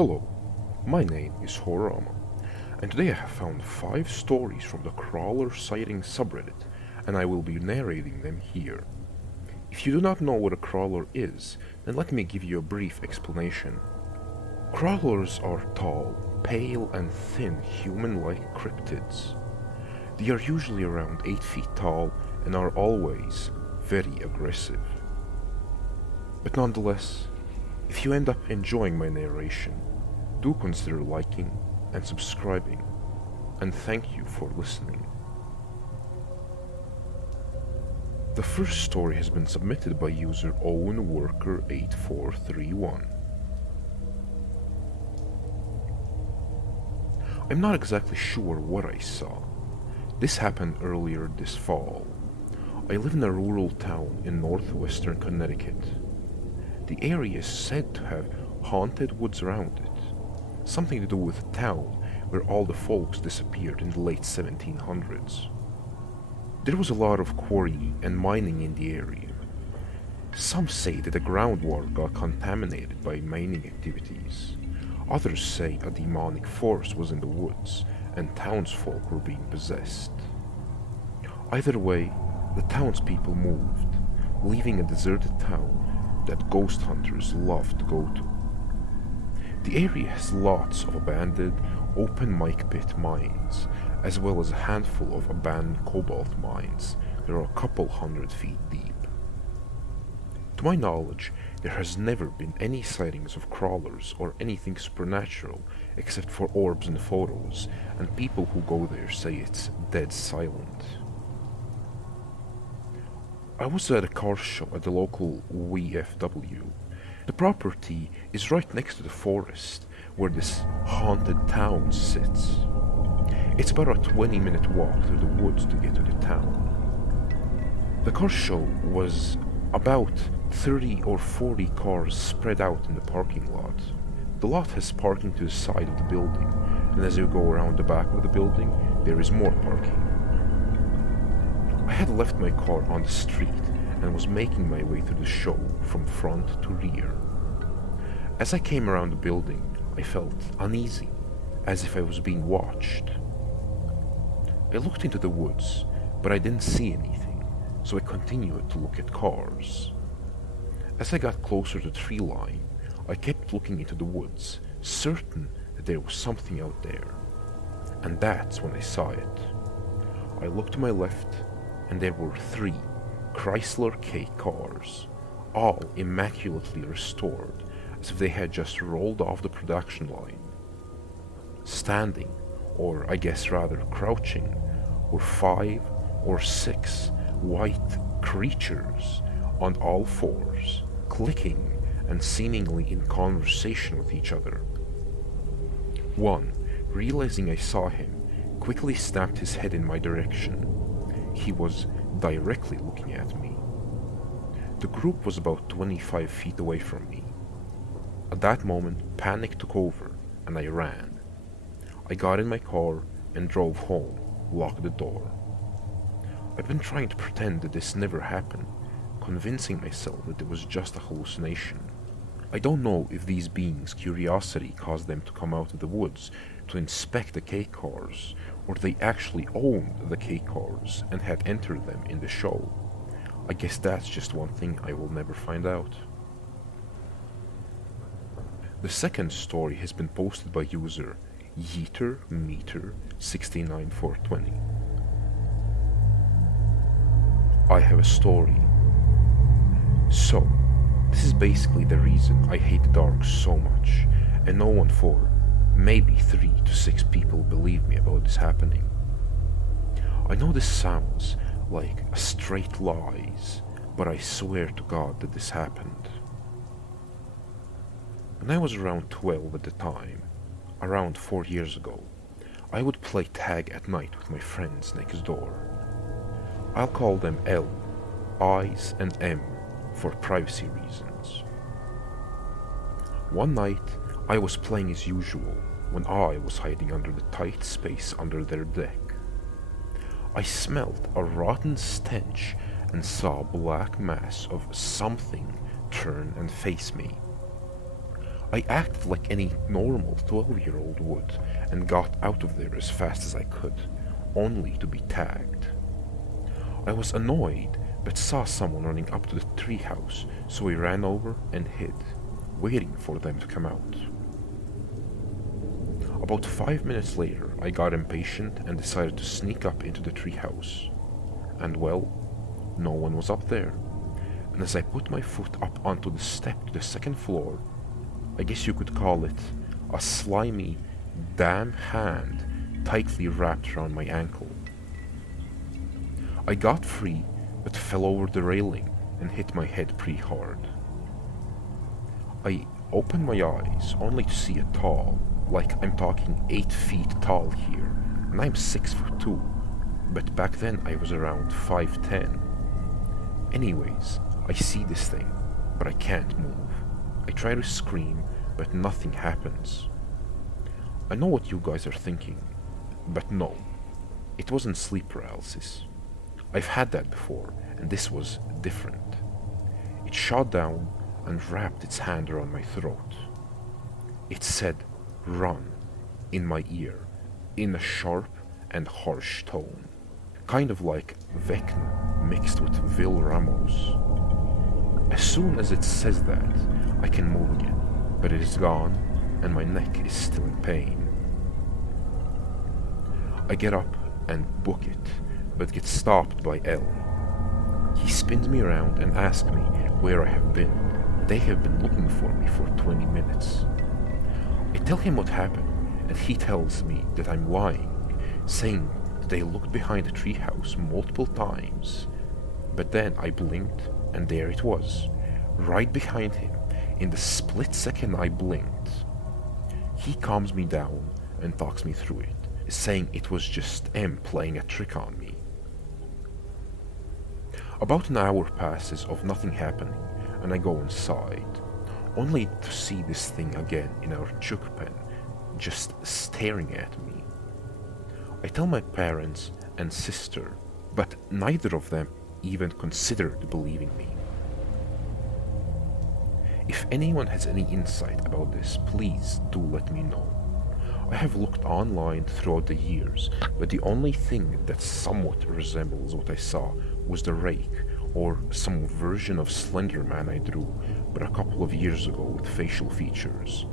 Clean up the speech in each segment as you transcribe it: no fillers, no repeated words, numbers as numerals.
Hello, my name is Horama, and today I have found 5 stories from the crawler sighting subreddit, and I will be narrating them here. If you do not know what a crawler is, then let me give you a brief explanation. Crawlers are tall, pale, and thin human-like cryptids. They are usually around 8 feet tall and are always very aggressive. But nonetheless, if you end up enjoying my narration, do consider liking and subscribing, and thank you for listening. The first story has been submitted by user OwenWorker8431. I'm not exactly sure what I saw. This happened earlier this fall. I live in a rural town in northwestern Connecticut. The area is said to have haunted woods around it, something to do with a town where all the folks disappeared in the late 1700s. There was a lot of quarrying and mining in the area. Some say that the groundwater got contaminated by mining activities. Others say a demonic force was in the woods and townsfolk were being possessed. Either way, the townspeople moved, leaving a deserted town that ghost hunters love to go to. The area has lots of abandoned open mic pit mines, as well as a handful of abandoned cobalt mines that are a couple 100 feet deep. To my knowledge, there has never been any sightings of crawlers or anything supernatural except for orbs in photos, and people who go there say it's dead silent. I was at a car show at the local VFW. The property is right next to the forest where this haunted town sits. It's about a 20-minute walk through the woods to get to the town. The car show was about 30 or 40 cars spread out in the parking lot. The lot has parking to the side of the building, and as you go around the back of the building, there is more parking. I had left my car on the street and was making my way through the show from front to rear. As I came around the building, I felt uneasy, as if I was being watched. I looked into the woods, but I didn't see anything, so I continued to look at cars. As I got closer to the tree line, I kept looking into the woods, certain that there was something out there. And that's when I saw it. I looked to my left, and there were 3 Chrysler K cars, all immaculately restored, as if they had just rolled off the production line. Standing, or I guess rather crouching, were 5 or 6 white creatures on all fours, clicking and seemingly in conversation with each other. One, realizing I saw him, quickly snapped his head in my direction. He was directly looking at me. The group was about 25 feet away from me. At that moment, panic took over, and I ran. I got in my car and drove home, locked the door. I've been trying to pretend that this never happened, convincing myself that it was just a hallucination. I don't know if these beings' curiosity caused them to come out of the woods to inspect the K cars, or they actually owned the K cars and had entered them in the show. I guess that's just one thing I will never find out. The second story has been posted by user YeeterMeter69420. I have a story. So, this is basically the reason I hate the dark so much, and no one for maybe 3 to 6 people believe me about this happening. I know this sounds like a straight lies, but I swear to God that this happened. When I was around 12 at the time, around 4 years ago, I would play tag at night with my friends next door. I'll call them L, I's, and M for privacy reasons. One night, I was playing as usual when I was hiding under the tight space under their deck. I smelled a rotten stench and saw a black mass of something turn and face me. I acted like any normal 12-year-old would and got out of there as fast as I could, only to be tagged. I was annoyed but saw someone running up to the treehouse, so I ran over and hid, waiting for them to come out. About 5 minutes later, I got impatient and decided to sneak up into the treehouse. And well, no one was up there. And as I put my foot up onto the step to the second floor, I guess you could call it a slimy, damp hand tightly wrapped around my ankle. I got free, but fell over the railing and hit my head pretty hard. I opened my eyes only to see a tall, like I'm talking 8 feet tall here, and I'm 6'2", but back then I was around 5'10". Anyways, I see this thing, but I can't move. I try to scream, but nothing happens. I know what you guys are thinking, but no, it wasn't sleep paralysis. I've had that before, and this was different. It shot down and wrapped its hand around my throat. It said, "Run," in my ear, in a sharp and harsh tone, kind of like Vecna mixed with Vil Ramos. As soon as it says that, I can move again, but it is gone, and my neck is still in pain. I get up and book it, but get stopped by L. He spins me around and asks me where I have been. They have been looking for me for 20 minutes. I tell him what happened, and he tells me that I'm lying, saying that they looked behind the treehouse multiple times. But then I blinked, and there it was, right behind him, in the split second I blinked. He calms me down and talks me through it, saying it was just M playing a trick on me. About an hour passes of nothing happening, and I go inside, only to see this thing again in our chook pen, just staring at me. I tell my parents and sister, but neither of them even considered believing me. If anyone has any insight about this, please do let me know. I have looked online throughout the years, but the only thing that somewhat resembles what I saw was the rake, or some version of Slender Man I drew but a couple of years ago with facial features.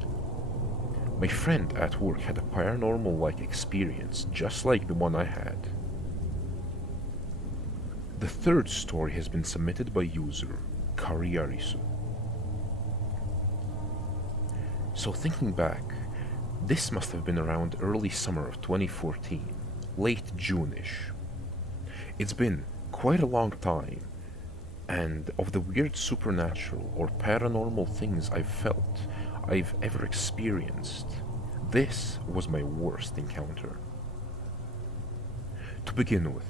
My friend at work had a paranormal-like experience just like the one I had. The third story has been submitted by user Kariarisu. So thinking back, this must have been around early summer of 2014, late June-ish. It's been quite a long time, and of the weird supernatural or paranormal things I've ever experienced, this was my worst encounter. To begin with,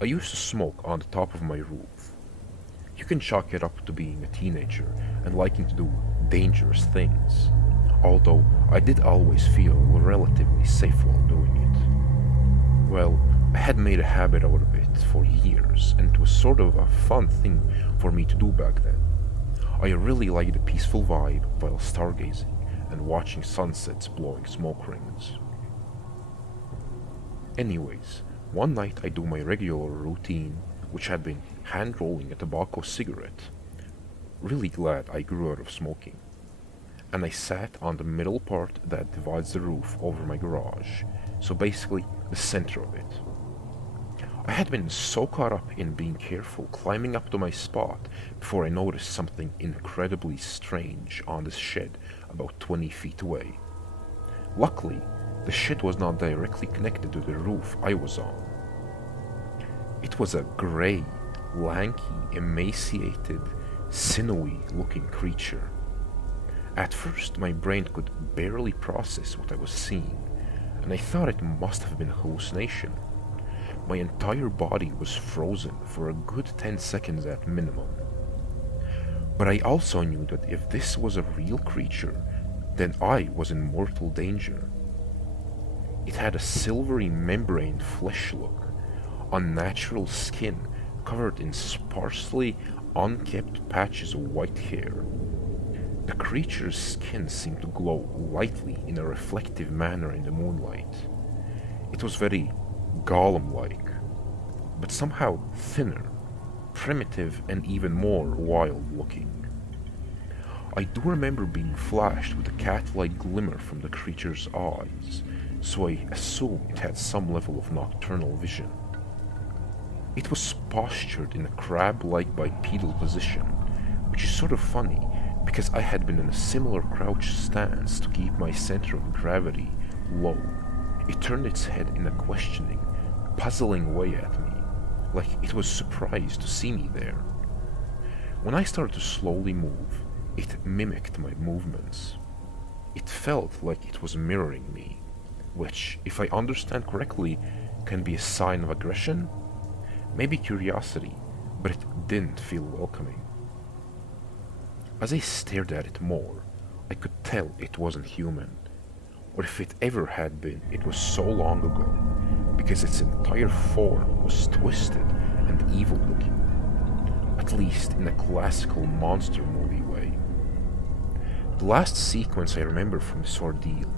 I used to smoke on the top of my roof. You can chalk it up to being a teenager and liking to do dangerous things, although I did always feel relatively safe while doing it. Well, I had made a habit out of it for years, and it was sort of a fun thing for me to do back then. I really liked the peaceful vibe while stargazing and watching sunsets blowing smoke rings. Anyways, one night I do my regular routine, which had been hand-rolling a tobacco cigarette. Really glad I grew out of smoking. And I sat on the middle part that divides the roof over my garage, so basically the center of it. I had been so caught up in being careful climbing up to my spot before I noticed something incredibly strange on this shed about 20 feet away. Luckily, the shed was not directly connected to the roof I was on. It was a gray, lanky, emaciated, sinewy-looking creature. At first, my brain could barely process what I was seeing, and I thought it must have been a hallucination. My entire body was frozen for a good 10 seconds at minimum. But I also knew that if this was a real creature, then I was in mortal danger. It had a silvery membraned flesh look, unnatural skin covered in sparsely unkept patches of white hair. The creature's skin seemed to glow lightly in a reflective manner in the moonlight. It was very golem-like, but somehow thinner, primitive, and even more wild-looking. I do remember being flashed with a cat-like glimmer from the creature's eyes, so I assumed it had some level of nocturnal vision. It was postured in a crab-like bipedal position, which is sort of funny because I had been in a similar crouch stance to keep my center of gravity low. It turned its head in a questioning, puzzling way at me, like it was surprised to see me there. When I started to slowly move, it mimicked my movements. It felt like it was mirroring me, which, if I understand correctly, can be a sign of aggression, maybe curiosity, but it didn't feel welcoming. As I stared at it more, I could tell it wasn't human, or if it ever had been, it was so long ago, because its entire form was twisted and evil looking, at least in a classical monster movie way. The last sequence I remember from this ordeal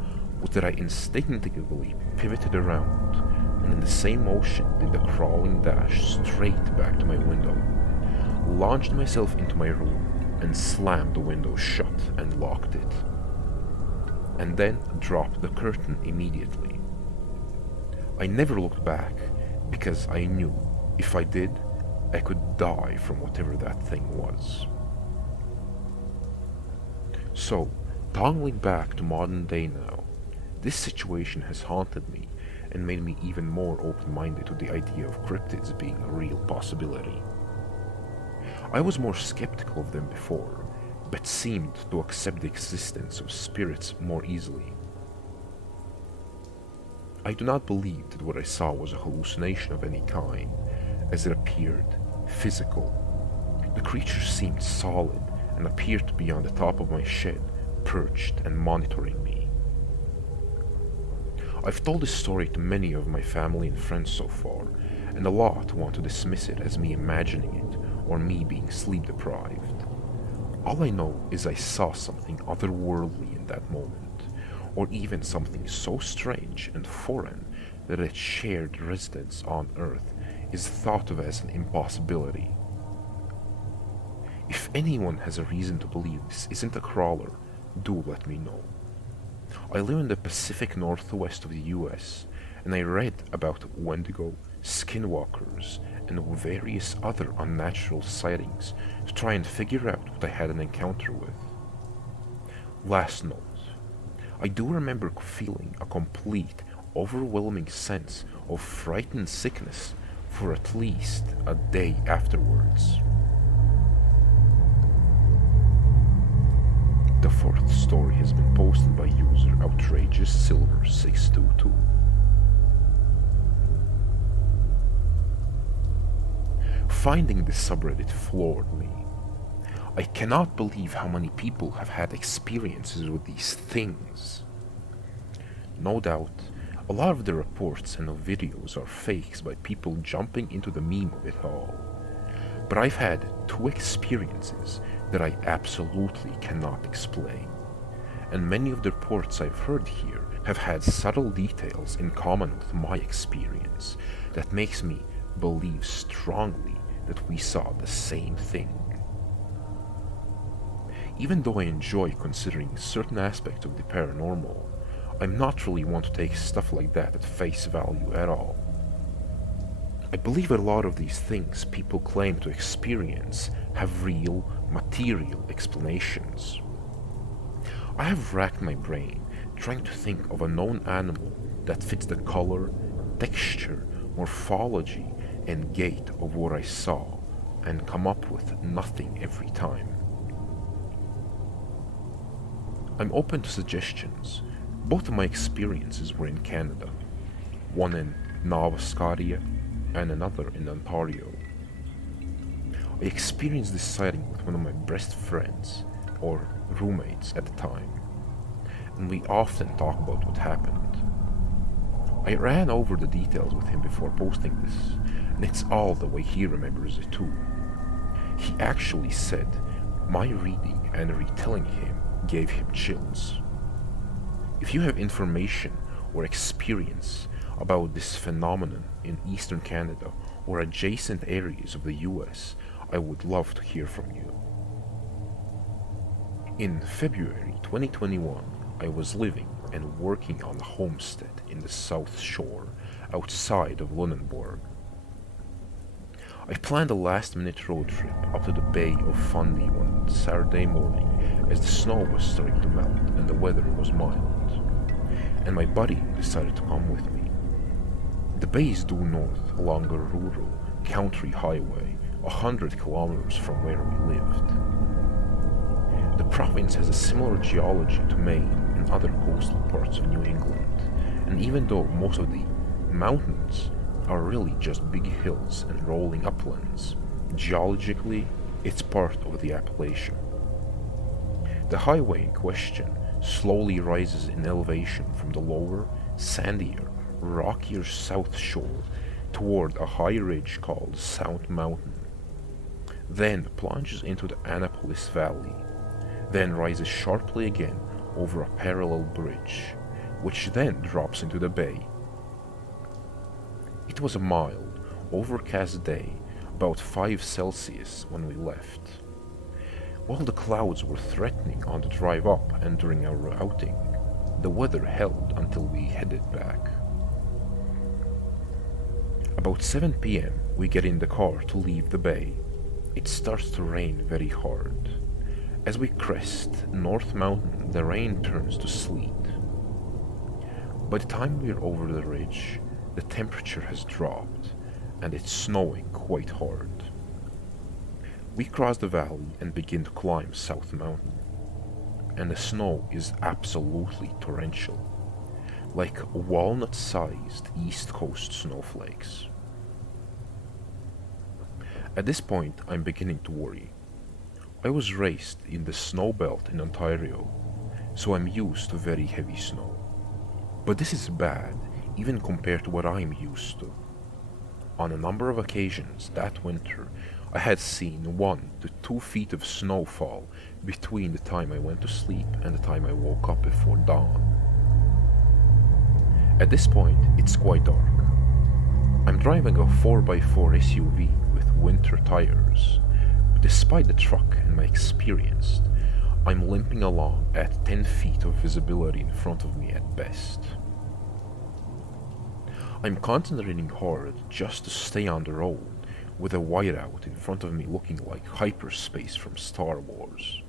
was that I instinctively pivoted around, and in the same motion did the crawling dash straight back to my window, launched myself into my room, and slammed the window shut and locked it, and then dropped the curtain immediately. I never looked back, because I knew if I did, I could die from whatever that thing was. So, toggling back to modern day now, this situation has haunted me and made me even more open-minded to the idea of cryptids being a real possibility. I was more skeptical of them before, but seemed to accept the existence of spirits more easily. I do not believe that what I saw was a hallucination of any kind, as it appeared physical. The creature seemed solid and appeared to be on the top of my shed, perched and monitoring me. I've told this story to many of my family and friends so far, and a lot want to dismiss it as me imagining it or me being sleep deprived. All I know is I saw something otherworldly in that moment, or even something so strange and foreign that its shared residence on Earth is thought of as an impossibility. If anyone has a reason to believe this isn't a crawler, do let me know. I live in the Pacific Northwest of the US, and I read about Wendigo, skinwalkers, and various other unnatural sightings to try and figure out what I had an encounter with. Last note. I do remember feeling a complete, overwhelming sense of frightened sickness for at least a day afterwards. The fourth story has been posted by user OutrageousSilver622. Finding this subreddit floored me. I cannot believe how many people have had experiences with these things. No doubt, a lot of the reports and videos are fakes by people jumping into the meme of it all. But I've had 2 experiences that I absolutely cannot explain. And many of the reports I've heard here have had subtle details in common with my experience that makes me believe strongly that we saw the same thing. Even though I enjoy considering certain aspects of the paranormal, I'm not really one to take stuff like that at face value at all. I believe a lot of these things people claim to experience have real, material explanations. I have racked my brain trying to think of a known animal that fits the color, texture, morphology, and gait of what I saw, and come up with nothing every time. I'm open to suggestions. Both of my experiences were in Canada, one in Nova Scotia and another in Ontario. I experienced this sighting with one of my best friends, or roommates at the time, and we often talk about what happened. I ran over the details with him before posting this, and it's all the way he remembers it too. He actually said My reading and retelling him gave him chills. If you have information or experience about this phenomenon in eastern Canada or adjacent areas of the US, I would love to hear from you. In February 2021, I was living and working on a homestead in the South Shore outside of Lunenburg. I planned a last-minute road trip up to the Bay of Fundy one Saturday morning as the snow was starting to melt and the weather was mild, and my buddy decided to come with me. The bay is due north along a rural country highway 100 kilometers from where we lived. The province has a similar geology to Maine and other coastal parts of New England, and even though most of the mountains are really just big hills and rolling uplands, geologically it's part of the Appalachian. The highway in question slowly rises in elevation from the lower, sandier, rockier South Shore toward a high ridge called South Mountain, then plunges into the Annapolis Valley, then rises sharply again over a parallel bridge, which then drops into the bay. It was a mild, overcast day, about 5 Celsius when we left. While the clouds were threatening on the drive up and during our outing, the weather held until we headed back. About 7 p.m. we get in the car to leave the bay. It starts to rain very hard. As we crest North Mountain, the rain turns to sleet. By the time we're over the ridge, the temperature has dropped, and it's snowing quite hard. We cross the valley and begin to climb South Mountain, and the snow is absolutely torrential, like walnut-sized East Coast snowflakes. At this point, I'm beginning to worry. I was raised in the snow belt in Ontario, so I'm used to very heavy snow. But this is bad, even compared to what I'm used to. On a number of occasions that winter, I had seen 1 to 2 feet of snowfall between the time I went to sleep and the time I woke up before dawn. At this point, it's quite dark. I'm driving a 4x4 SUV with winter tires. Despite the truck and my experience, I'm limping along at 10 feet of visibility in front of me at best. I'm concentrating hard just to stay on the road, with a whiteout in front of me looking like hyperspace from Star Wars,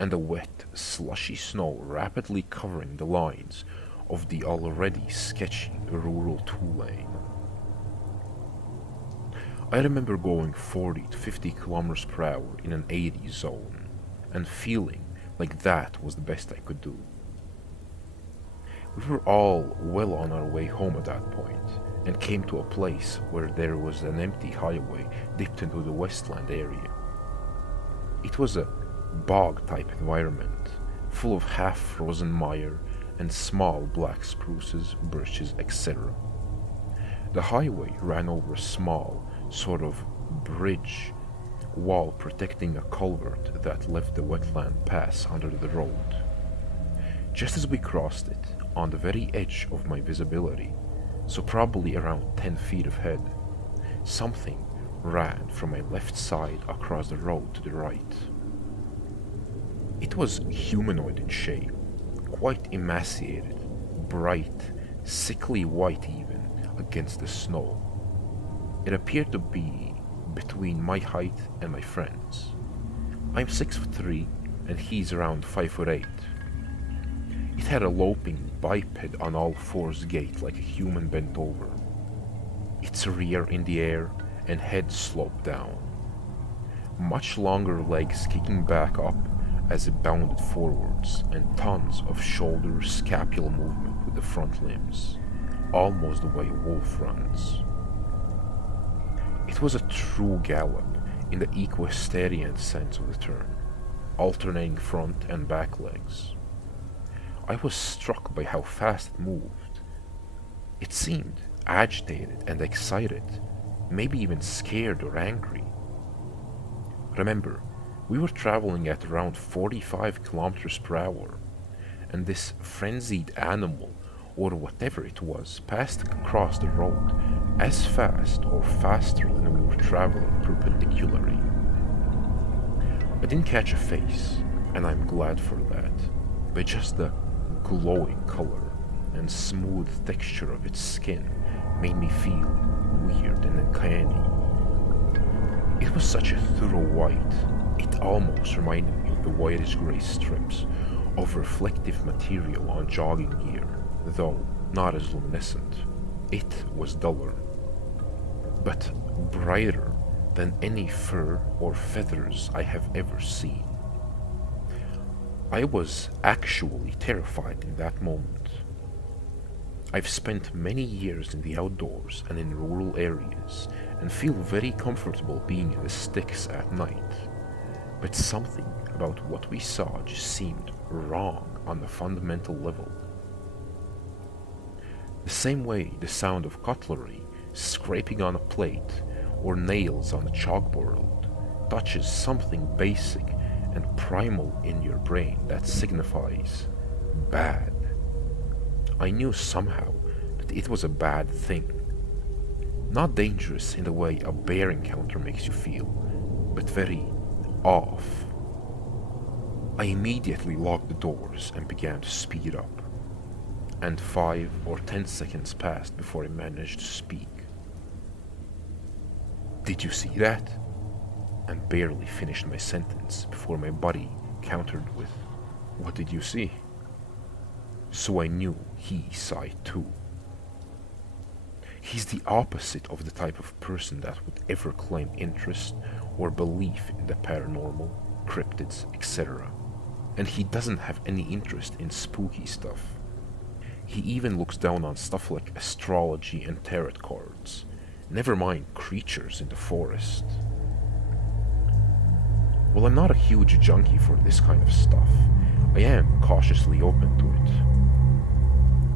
and the wet, slushy snow rapidly covering the lines of the already sketchy rural 2-lane. I remember going 40 to 50 kilometers per hour in an 80 zone, and feeling like that was the best I could do. We were all well on our way home at that point, and came to a place where there was an empty highway dipped into the westland area. It was a bog-type environment, full of half-frozen mire and small black spruces, birches, etc. The highway ran over a small, sort of bridge wall protecting a culvert that left the wetland pass under the road. Just as we crossed it, on the very edge of my visibility, so probably around 10 feet ahead, something ran from my left side across the road to the right. It was humanoid in shape, quite emaciated, bright, sickly white even, against the snow. It appeared to be between my height and my friend's. I'm 6'3" and he's around 5'8". It had a loping biped on all fours gait like a human bent over, its rear in the air and head sloped down, much longer legs kicking back up as it bounded forwards, and tons of shoulder scapular movement with the front limbs, almost the way a wolf runs. It was a true gallop in the equestrian sense of the term, alternating front and back legs. I was struck by how fast it moved. It seemed agitated and excited, maybe even scared or angry. Remember, We were traveling at around 45 kilometers per hour, and this frenzied animal, or whatever it was, passed across the road as fast or faster than we were traveling perpendicularly. I didn't catch a face, and I'm glad for that, but just the glowing color and smooth texture of its skin made me feel weird and uncanny. It was such a thorough white, it almost reminded me of the whitish gray strips of reflective material on jogging gear, though not as luminescent. It was duller, but brighter than any fur or feathers I have ever seen. I was actually terrified in that moment. I've spent many years in the outdoors and in rural areas and feel very comfortable being in the sticks at night. But something about what we saw just seemed wrong on a fundamental level. The same way the sound of cutlery scraping on a plate or nails on a chalkboard touches something basic and primal in your brain that signifies bad. I knew somehow that it was a bad thing. Not dangerous in the way a bear encounter makes you feel, but very off. I immediately locked the doors and began to speed up, and 5 or 10 seconds passed before I managed to speak. "Did you see that?" And barely finished my sentence before my buddy countered with, "What did you see?" So I knew he saw it too. He's the opposite of the type of person that would ever claim interest or belief in the paranormal, cryptids, etc. And he doesn't have any interest in spooky stuff. He even looks down on stuff like astrology and tarot cards, never mind creatures in the forest. While I'm not a huge junkie for this kind of stuff, I am cautiously open to it.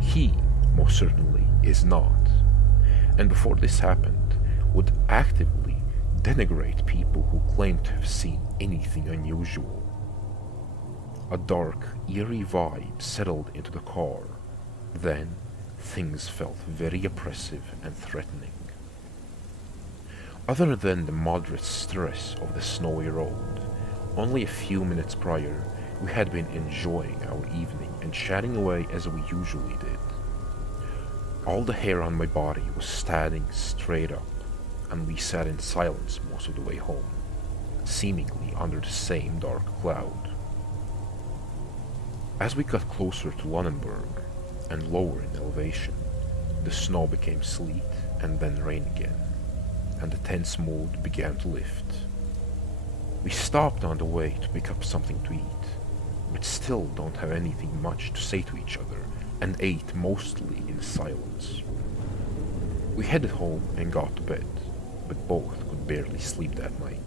He, most certainly, is not. And before this happened, would actively denigrate people who claim to have seen anything unusual. A dark, eerie vibe settled into the car. Then, things felt very oppressive and threatening. Other than the moderate stress of the snowy road, only a few minutes prior, we had been enjoying our evening and chatting away as we usually did. All the hair on my body was standing straight up, and we sat in silence most of the way home, seemingly under the same dark cloud. As we got closer to Lunenburg and lower in elevation, the snow became sleet and then rain again, and the tense mood began to lift. We stopped on the way to pick up something to eat, but still don't have anything much to say to each other, and ate mostly in silence. We headed home and got to bed, but both could barely sleep that night.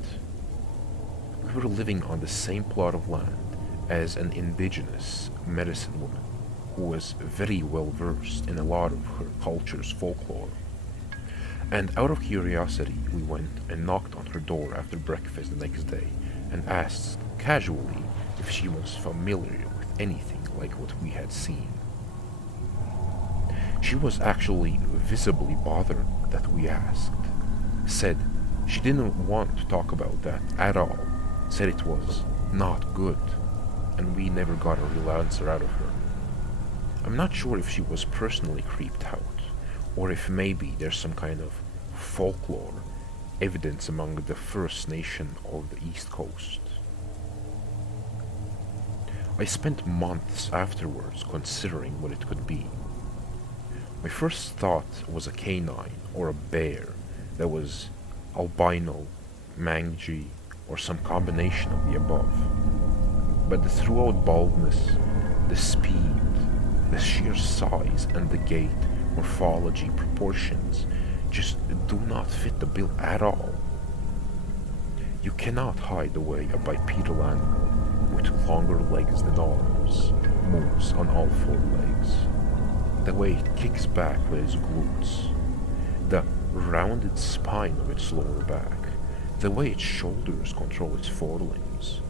We were living on the same plot of land as an indigenous medicine woman who was very well versed in a lot of her culture's folklore. And out of curiosity, we went and knocked on her door after breakfast the next day and asked casually if she was familiar with anything like what we had seen. She was actually visibly bothered that we asked, said she didn't want to talk about that at all, said it was not good, and we never got a real answer out of her. I'm not sure if she was personally creeped out, or if maybe there's some kind of folklore evidence among the First Nation of the East Coast. I spent months afterwards considering what it could be. My first thought was a canine or a bear that was albino, mangy, or some combination of the above. But the throughout baldness, the speed, the sheer size and the gait, morphology, proportions just do not fit the bill at all. You cannot hide the way a bipedal animal with longer legs than arms moves on all four legs, the way it kicks back with its glutes, the rounded spine of its lower back, the way its shoulders control its forelimbs,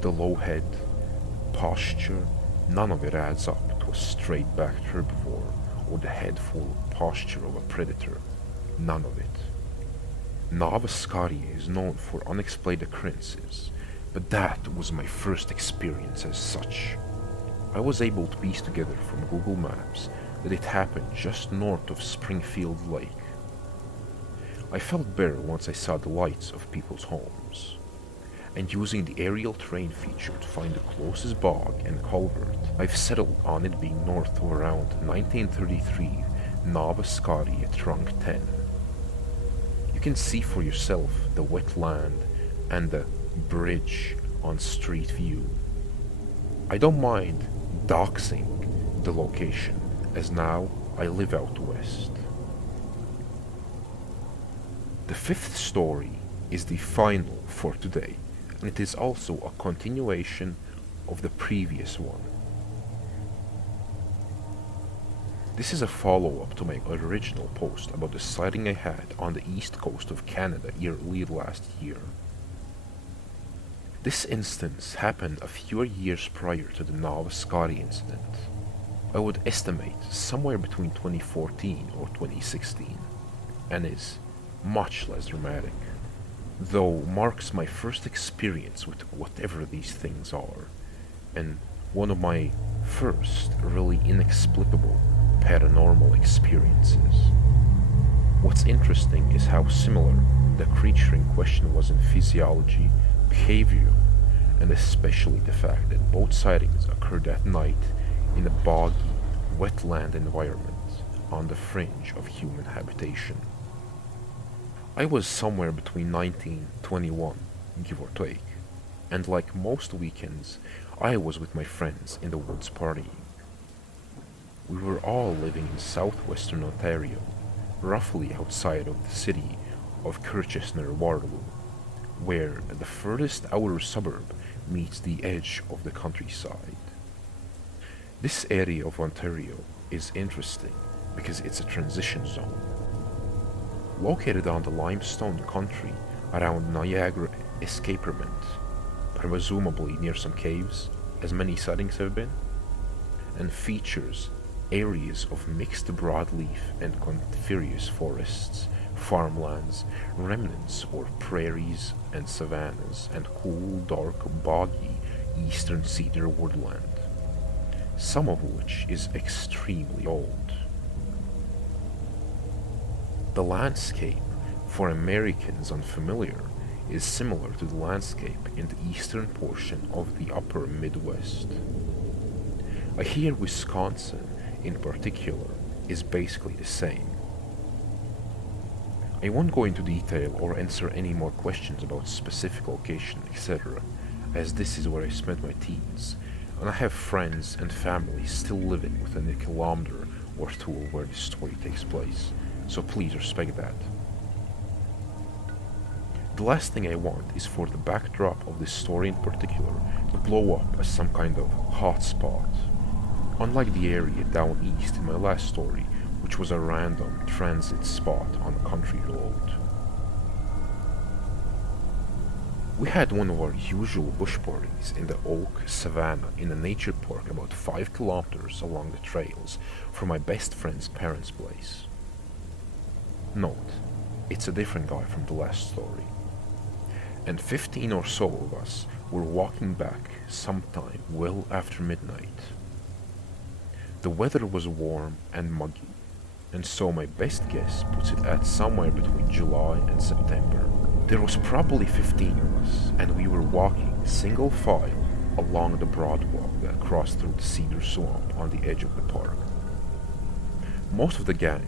The low head, posture, none of it adds up to a straight-backed herbivore or the head-full posture of a predator. None of it. Nava Scotia is known for unexplained occurrences, but that was my first experience as such. I was able to piece together from Google Maps that it happened just north of Springfield Lake. I felt better once I saw the lights of people's homes, and using the aerial terrain feature to find the closest bog and culvert, I've settled on it being north of around 1933 Nava Scotia Trunk 10. You can see for yourself the wetland and the bridge on Street View. I don't mind doxing the location, as now I live out west. The fifth story is the final for today, and it is also a continuation of the previous one. This is a follow-up to my original post about the sighting I had on the east coast of Canada early last year. This instance happened a few years prior to the Nava Scotia incident. I would estimate somewhere between 2014 or 2016, and is much less dramatic, though marks my first experience with whatever these things are, and one of my first really inexplicable paranormal experiences. What's interesting is how similar the creature in question was in physiology, behavior, and especially the fact that both sightings occurred at night in a boggy, wetland environment on the fringe of human habitation. I was somewhere between 19 and 21, give or take, and like most weekends, I was with my friends in the woods partying. We were all living in southwestern Ontario, roughly outside of the city of Kirchner-Waterloo, where the furthest outer suburb meets the edge of the countryside. This area of Ontario is interesting because it's a transition zone. Located on the limestone country around Niagara Escarpment, presumably near some caves, as many sightings have been, and features areas of mixed broadleaf and coniferous forests, farmlands, remnants or prairies and savannas, and cool, dark, boggy eastern cedar woodland, some of which is extremely old. The landscape, for Americans unfamiliar, is similar to the landscape in the eastern portion of the upper Midwest. I hear Wisconsin, in particular, is basically the same. I won't go into detail or answer any more questions about specific location, etc., as this is where I spent my teens, and I have friends and family still living within a kilometer or two of where this story takes place, so please respect that. The last thing I want is for the backdrop of this story in particular to blow up as some kind of hotspot. Unlike the area down east in my last story, which was a random transit spot on a country road. We had one of our usual bush parties in the Oak Savanna in a nature park about 5 kilometers along the trails from my best friend's parents' place. Note, it's a different guy from the last story. And 15 or so of us were walking back sometime well after midnight. The weather was warm and muggy, and so my best guess puts it at somewhere between July and September. There was probably 15 of us, and we were walking single file along the broad walk that crossed through the cedar swamp on the edge of the park. Most of the gang,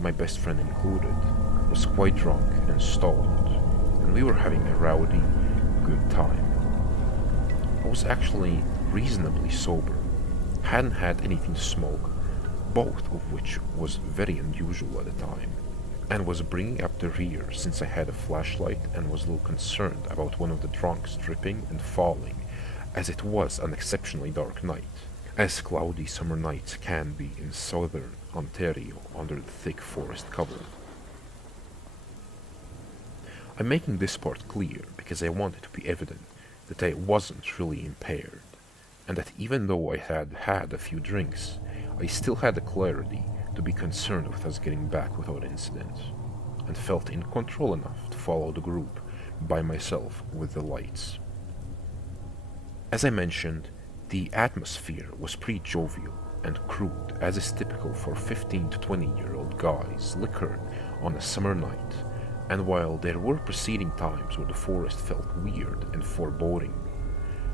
my best friend included, was quite drunk and stoned, and we were having a rowdy, good time. I was actually reasonably sober, hadn't had anything to smoke, both of which was very unusual at the time, and was bringing up the rear since I had a flashlight and was a little concerned about one of the drunks tripping and falling, as it was an exceptionally dark night, as cloudy summer nights can be in southern Ontario under the thick forest cover. I'm making this part clear because I want it to be evident that I wasn't really impaired, and that even though I had had a few drinks, I still had the clarity to be concerned with us getting back without incident, and felt in control enough to follow the group by myself with the lights. As I mentioned, the atmosphere was pretty jovial and crude, as is typical for 15 to 20-year-old guys liquored on a summer night, and while there were preceding times where the forest felt weird and foreboding,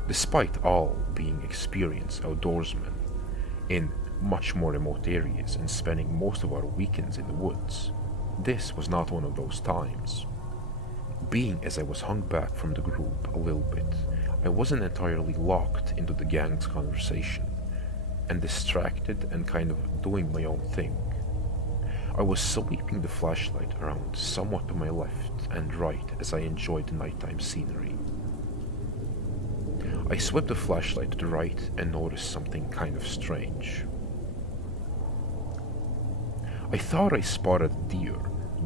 despite all being experienced outdoorsmen in much more remote areas and spending most of our weekends in the woods, this was not one of those times. Being as I was hung back from the group a little bit, I wasn't entirely locked into the gang's conversation, and distracted and kind of doing my own thing. I was sweeping the flashlight around somewhat to my left and right as I enjoyed the nighttime scenery. I swept the flashlight to the right and noticed something kind of strange. I thought I spotted a deer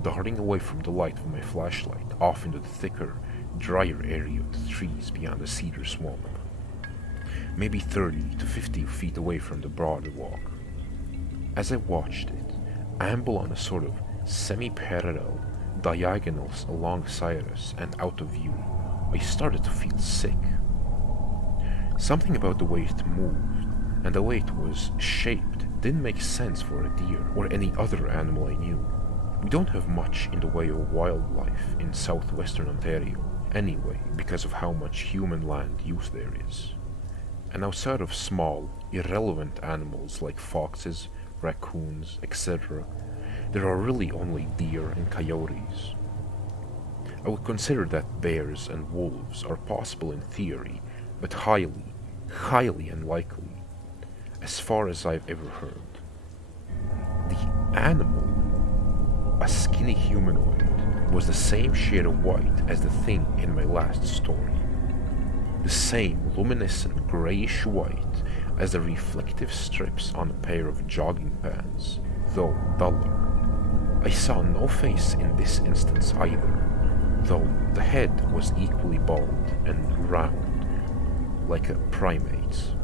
darting away from the light of my flashlight off into the thicker, drier area of the trees beyond the cedar swamp, maybe 30 to 50 feet away from the broader walk. As I watched it amble on a sort of semi-parallel diagonals alongside us and out of view, I started to feel sick. Something about the way it moved and the way it was shaped didn't make sense for a deer or any other animal I knew. We don't have much in the way of wildlife in southwestern Ontario anyway, because of how much human land use there is. And outside of small, irrelevant animals like foxes, raccoons, etc., there are really only deer and coyotes. I would consider that bears and wolves are possible in theory, but highly unlikely, as far as I've ever heard. The animal, a skinny humanoid, was the same shade of white as the thing in my last story. The same luminescent grayish white as the reflective strips on a pair of jogging pants, though duller. I saw no face in this instance either, though the head was equally bald and round, like a primate's.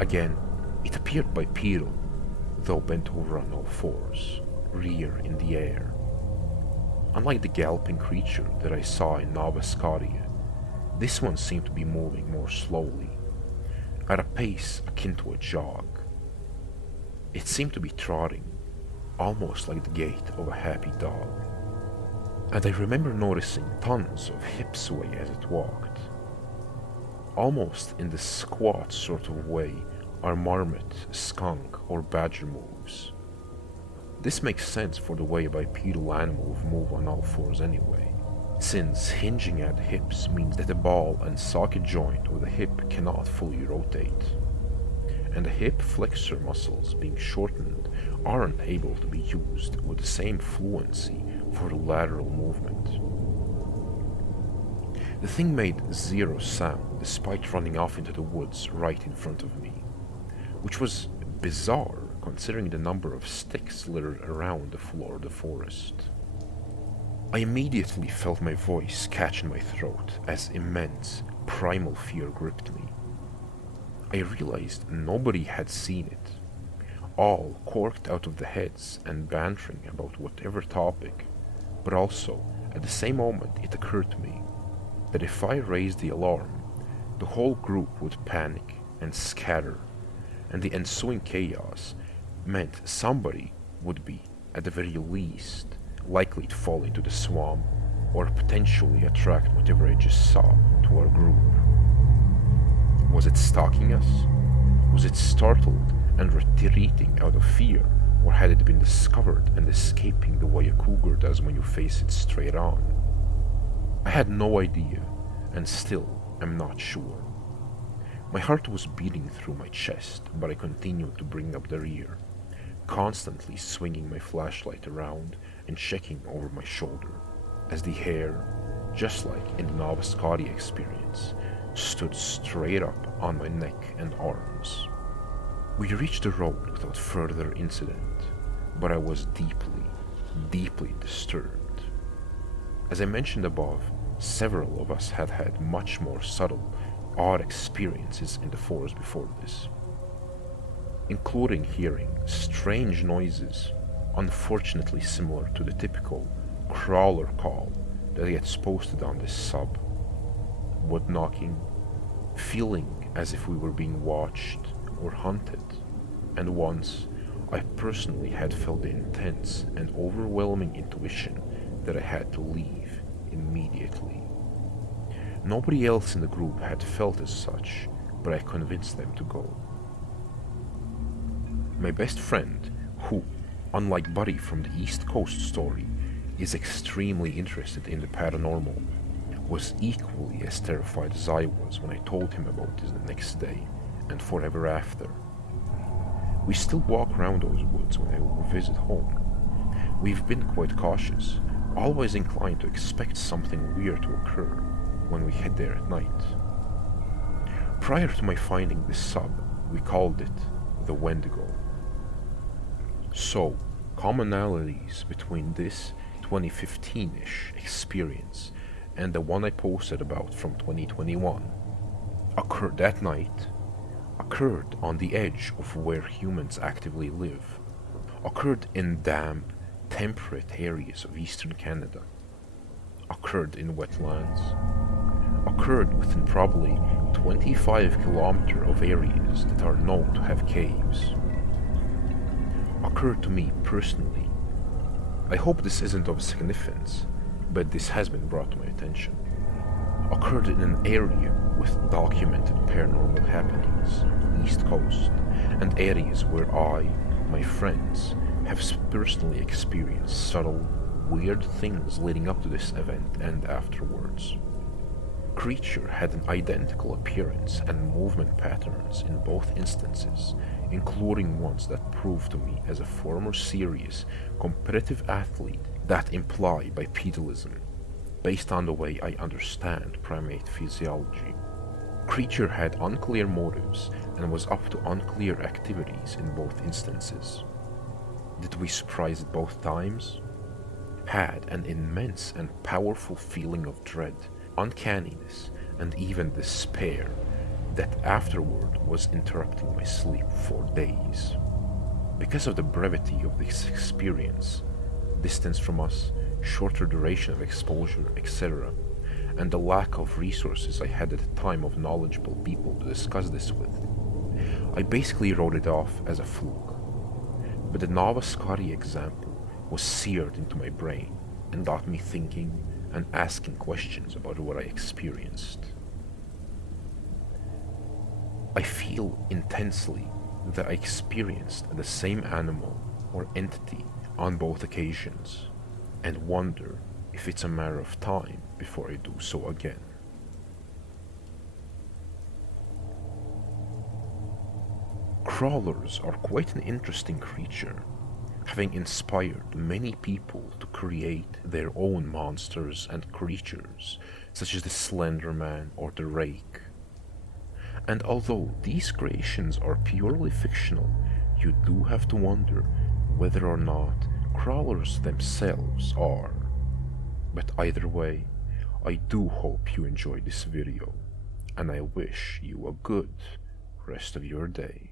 Again, it appeared bipedal, though bent over on all fours, rear in the air. Unlike the galloping creature that I saw in Nova Scotia, this one seemed to be moving more slowly, at a pace akin to a jog. It seemed to be trotting, almost like the gait of a happy dog. And I remember noticing tons of hip sway as it walked, almost in the squat sort of way our marmot, skunk, or badger moves. This makes sense for the way a bipedal animal would move on all fours anyway, since hinging at the hips means that the ball and socket joint of the hip cannot fully rotate, and the hip flexor muscles being shortened aren't able to be used with the same fluency for the lateral movement. The thing made zero sound despite running off into the woods right in front of me, which was bizarre considering the number of sticks littered around the floor of the forest. I immediately felt my voice catch in my throat as immense, primal fear gripped me. I realized nobody had seen it, all corked out of the heads and bantering about whatever topic, but also, at the same moment, it occurred to me that if I raised the alarm, the whole group would panic and scatter, and the ensuing chaos meant somebody would be, at the very least, likely to fall into the swamp or potentially attract whatever I just saw to our group. Was it stalking us? Was it startled and retreating out of fear, or had it been discovered and escaping the way a cougar does when you face it straight on? I had no idea, and still am not sure. My heart was beating through my chest, but I continued to bring up the rear, constantly swinging my flashlight around and checking over my shoulder, as the hair, just like in the Nova Scotia experience, stood straight up on my neck and arms. We reached the road without further incident, but I was deeply disturbed. As I mentioned above, Several of us had had much more subtle, odd experiences in the forest before this, including hearing strange noises, unfortunately similar to the typical crawler call that gets posted on this sub, wood knocking, feeling as if we were being watched or hunted, and once I personally had felt the intense and overwhelming intuition that I had to leave immediately. Nobody else in the group had felt as such, but I convinced them to go. My best friend, who, unlike Buddy from the East Coast story, is extremely interested in the paranormal, was equally as terrified as I was when I told him about this the next day and forever after. We still walk around those woods when I visit home. We've been quite cautious, always inclined to expect something weird to occur when we head there at night. Prior to my finding this sub, we called it the Wendigo. So, commonalities between this 2015-ish experience and the one I posted about from 2021 occurred that night, occurred on the edge of where humans actively live, occurred in damp, temperate areas of eastern Canada, occurred in wetlands, occurred within probably 25 kilometers of areas that are known to have caves, occurred to me personally. I hope this isn't of significance, but this has been brought to my attention. Occurred in an area with documented paranormal happenings, East Coast, and areas where I, my friends, have personally experienced subtle, weird things leading up to this event and afterwards. Creature had an identical appearance and movement patterns in both instances, including ones that proved to me as a former serious, competitive athlete that imply bipedalism, based on the way I understand primate physiology. Creature had unclear motives and was up to unclear activities in both instances. Did we surprise it both times? Had an immense and powerful feeling of dread, uncanniness, and even despair that afterward was interrupting my sleep for days. Because of the brevity of this experience, distance from us, shorter duration of exposure, etc., and the lack of resources I had at the time of knowledgeable people to discuss this with, I basically wrote it off as a fluke. But the Nova Scotia example was seared into my brain and got me thinking and asking questions about what I experienced. I feel intensely that I experienced the same animal or entity on both occasions, and wonder if it's a matter of time before I do so again. Crawlers are quite an interesting creature, having inspired many people to create their own monsters and creatures, such as the Slender Man or the Rake. And although these creations are purely fictional, you do have to wonder whether or not crawlers themselves are. But either way, I do hope you enjoyed this video, and I wish you a good rest of your day.